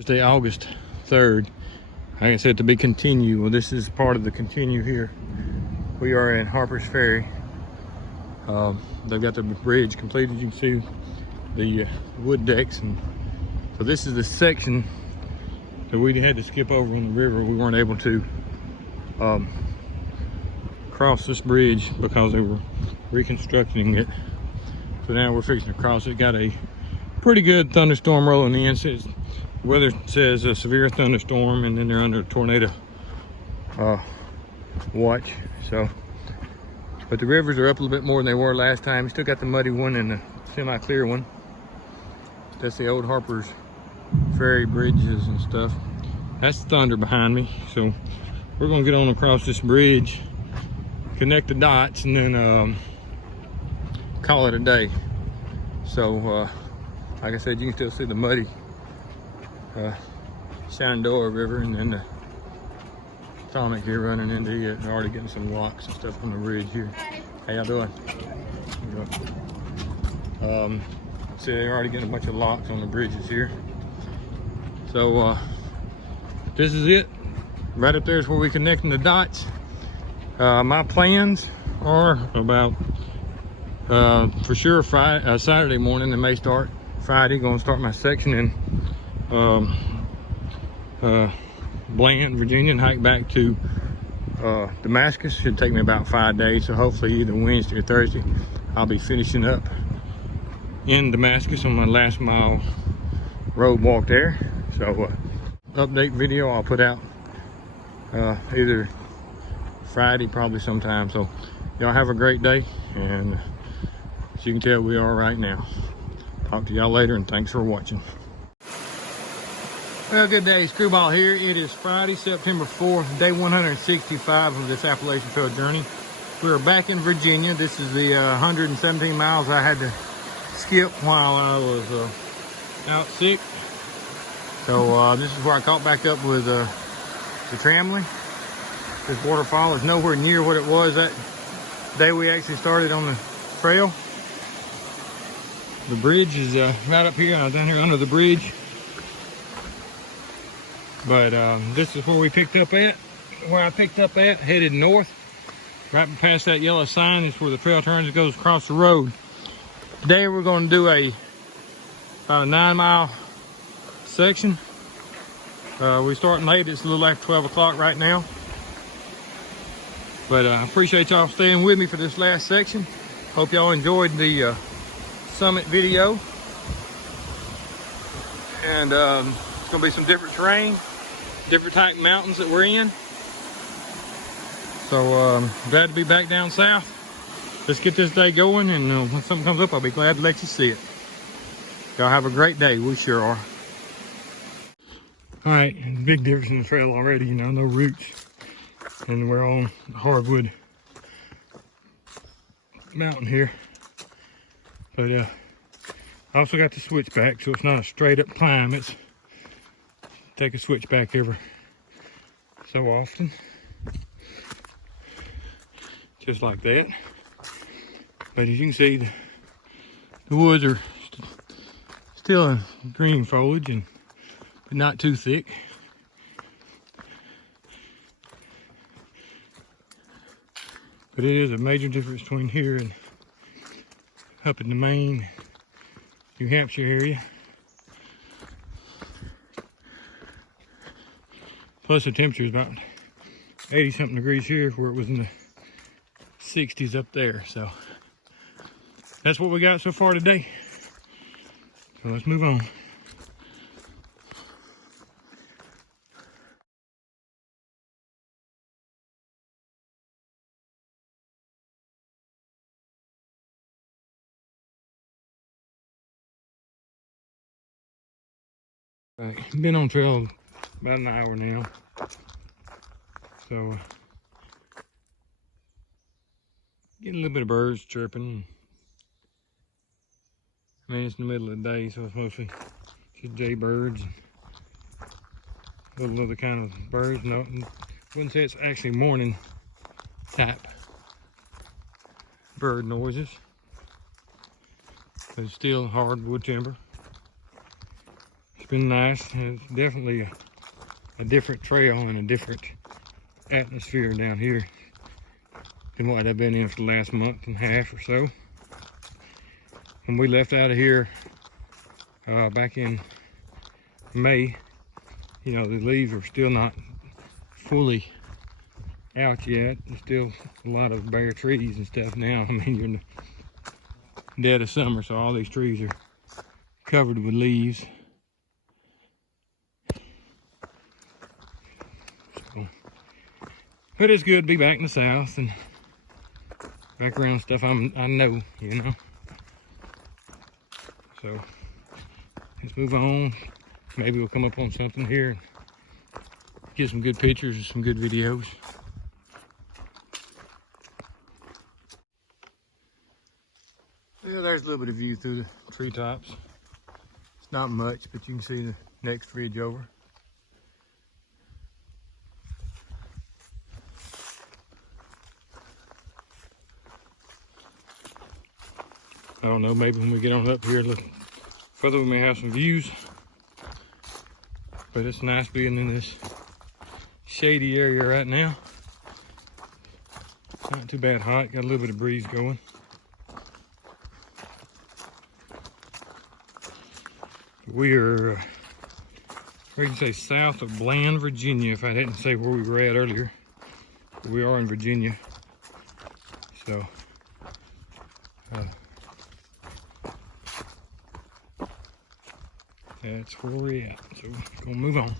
Thursday, August 3rd. Like I said, to be continued. Well, this is part of the continue here. We are in Harpers Ferry. They've got the bridge completed. You can see the wood decks, and so this is the section that we had to skip over on the river. We weren't able to cross this bridge because they were reconstructing it. So now we're fixing to cross it. Got a pretty good thunderstorm rolling in. Says weather says a severe thunderstorm, and then they're under a tornado watch. So, but the rivers are up a little bit more than they were last time. We still got the muddy one and the semi-clear one. That's the old Harpers Ferry bridges and stuff. That's the thunder behind me. So we're gonna get on across this bridge, connect the dots, and then call it a day. So like I said, you can still see the muddy Shenandoah River, and then the Atomic here running into it. They're already getting some locks and stuff on the bridge here. How y'all doing? See, they're already getting a bunch of locks on the bridges here. So this is it. Right up there is where we're connecting the dots. My plans are about for sure Friday, Saturday morning. They may start Friday. Going to start my section in Bland, Virginia, and hike back to Damascus. Should take me about 5 days. So hopefully either Wednesday or Thursday, I'll be finishing up in Damascus on my last mile road walk there. So update video I'll put out either Friday, probably sometime. So y'all have a great day, and as you can tell, we are right now. Talk to y'all later, and thanks for watching. Well, good day, Screwball here. It is Friday, September 4th, day 165 of this Appalachian Trail journey. We are back in Virginia. This is the 117 miles I had to skip while I was out sick. So this is where I caught back up with the Tramley. This waterfall is nowhere near what it was that day we actually started on the trail. The bridge is right up here, and I'm down here under the bridge. But this is where we picked up at, where I picked up at, headed north. Right past that yellow sign is where the trail turns. It goes across the road. Today we're going to do about a 9-mile section. We're starting late. It's a little after 12 o'clock right now. But I appreciate y'all staying with me for this last section. Hope y'all enjoyed the summit video. And it's going to be some different terrain, different type mountains that we're in. So glad to be back down south. Let's get this day going, and when something comes up, I'll be glad to let you see it. Y'all have a great day. We sure are. All right, big difference in the trail already, you know, no roots. And we're on hardwood mountain here. But I also got the switchback, so it's not a straight up climb. It's take a switchback every so often. Just like that. But as you can see, the woods are still in green foliage, but not too thick. But it is a major difference between here and up in the main New Hampshire area. Plus the temperature is about 80 something degrees here, where it was in the 60s up there. So that's what we got so far today. So let's move on. Right, been on trail about an hour now. So getting a little bit of birds chirping. I mean, it's in the middle of the day, so it's mostly just jaybirds and little other kind of birds. No, wouldn't say it's actually morning type bird noises, but it's still hardwood timber. been nice. It's definitely a different trail and a different atmosphere down here than what I've been in for the last month and a half or so. When we left out of here back in May, you know, the leaves are still not fully out yet. There's still a lot of bare trees and stuff now. I mean, you're in the dead of summer, so all these trees are covered with leaves. So, but it's good to be back in the south and back around stuff I know, you know. So let's move on. Maybe we'll come up on something here and get some good pictures and some good videos. Yeah, there's a little bit of view through the treetops. It's not much, but you can see the next ridge over. I don't know, maybe when we get on up here a little further we may have some views. But it's nice being in this shady area right now. Not too bad hot, got a little bit of breeze going. We are, we can say south of Bland, Virginia, if I didn't say where we were at earlier. We are in Virginia. So, that's where we're at. So, gonna move on.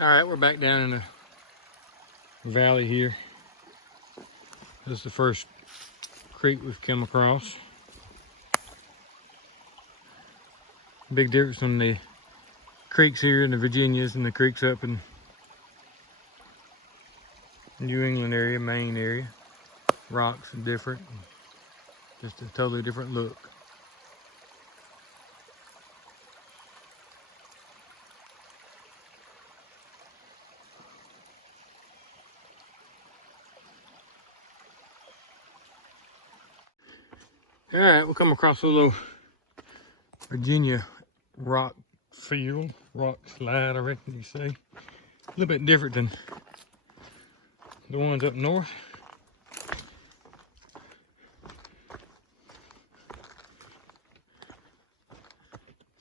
All right, we're back down in the valley here. This is the first creek we've come across. Big difference from the creeks here in the Virginias and the creeks up in New England area, Maine area. Rocks are different, just a totally different look. All right, we'll come across a little Virginia rock field, rock slide, I reckon you say. A little bit different than the ones up north.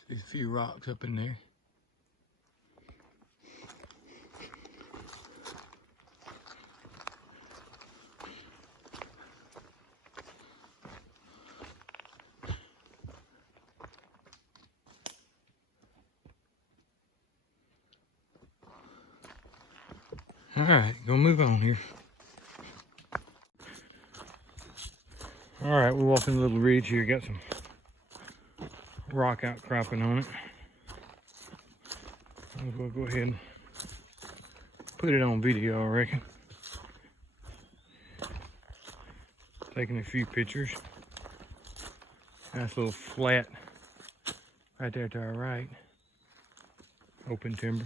See a few rocks up in there. All right, gonna move on here. All right, we're walking a little ridge here. Got some rock outcropping on it. We'll go ahead and put it on video, I reckon. Taking a few pictures. Nice little flat right there to our right. Open timber.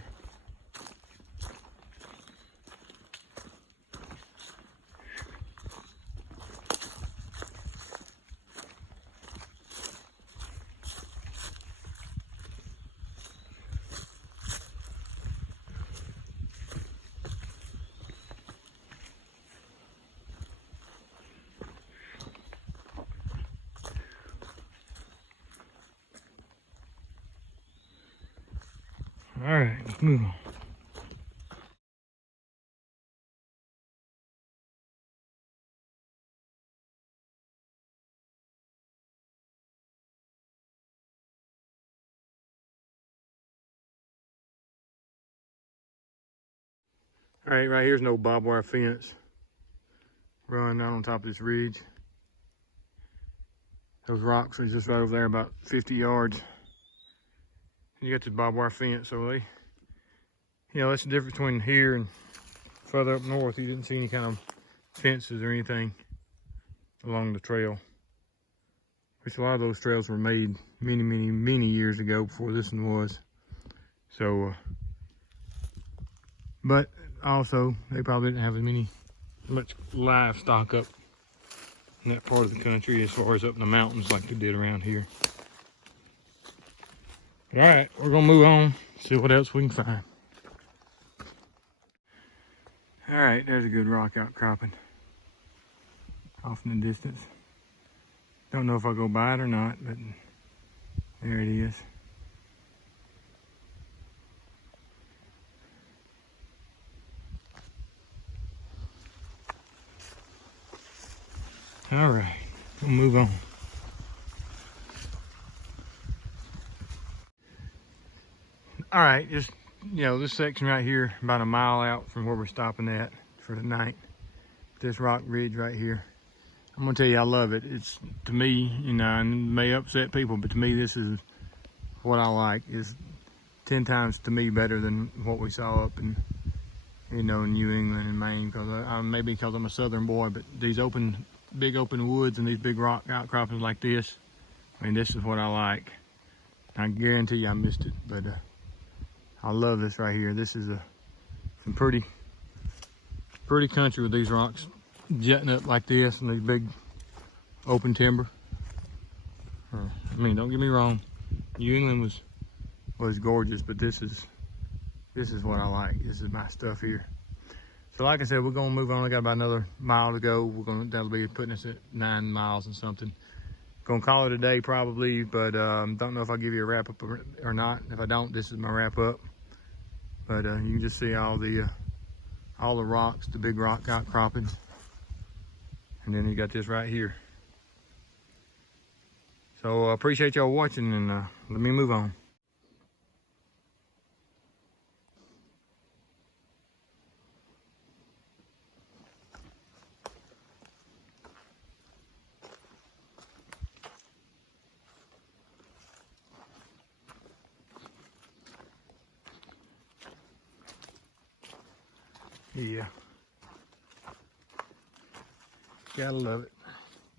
All right, let's move on. All right, right here's no barbed wire fence running down on top of this ridge. Those rocks are just right over there, about 50 yards. And you got this barbed wire fence, so they, you know, that's the difference between here and further up north. You didn't see any kind of fences or anything along the trail. which a lot of those trails were made many years ago before this one was. So, but also they probably didn't have much livestock up in that part of the country as far as up in the mountains like they did around here. All right, we're gonna move on, see what else we can find. All right, there's a good rock outcropping off in the distance. Don't know if I'll go by it or not, but there it is. All right, we'll move on. All right, just, this section right here, about a mile out from where we're stopping at for the night. This rock ridge right here. I'm gonna tell you, I love it. It's, to me, and it may upset people, but to me, this is what I like. Is 10 times to me better than what we saw up in, in New England and Maine. Because maybe because I'm a southern boy, but these big open woods and these big rock outcroppings like this, I mean, this is what I like. I guarantee you I missed it, but I love this right here. This is some pretty country with these rocks jutting up like this and these big open timber. I mean, don't get me wrong, New England was gorgeous, but this is what I like. This is my stuff here. So like I said, we're gonna move on. I got about another mile to go. That'll be putting us at 9 miles and something. Gonna call it a day probably, but don't know if I'll give you a wrap up or not. If I don't, this is my wrap up. But you can just see all the rocks, the big rock outcroppings. And then you got this right here. So I appreciate y'all watching, and let me move on. Yeah. Gotta love it.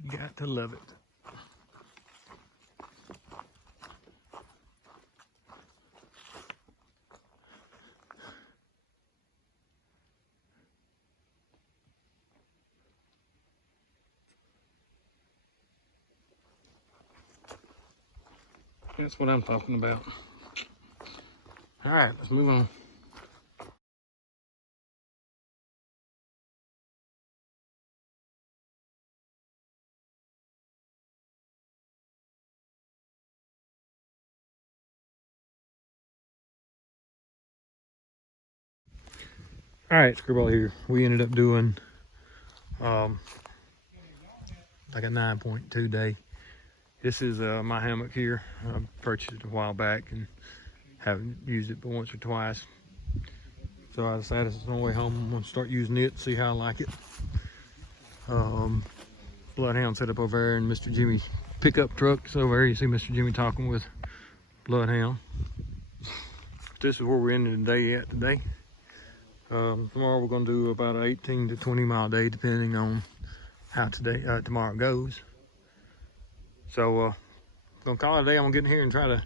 Got to love it. That's what I'm talking about. All right, let's move on. All right, Screwball here. We ended up doing like a 9.2 day. This is my hammock here. I purchased it a while back and haven't used it but once or twice. So I decided on the way home I'm gonna start using it, see how I like it. Bloodhound set up over there, and Mr. Jimmy's pickup truck's over there. You see Mr. Jimmy talking with Bloodhound. This is where we're ending the day at today. Tomorrow we're gonna do about an 18 to 20 mile day, depending on how tomorrow goes. So I'm gonna call it a day. I'm gonna get in here and try to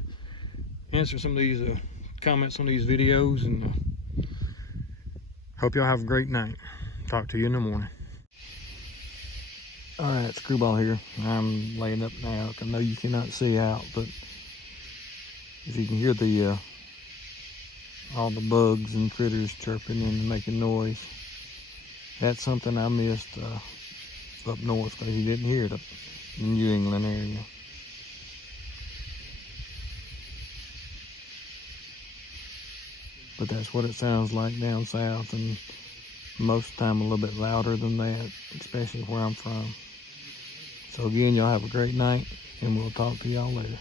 answer some of these comments on these videos, and hope y'all have a great night. Talk to you in the morning. All right, Screwball here. I'm laying up now. I know you cannot see out, but if you can hear the all the bugs and critters chirping and making noise, that's something I missed up north, because you didn't hear it up in the New England area. But that's what it sounds like down south, and most of the time a little bit louder than that, especially where I'm from. So again, y'all have a great night, and we'll talk to y'all later.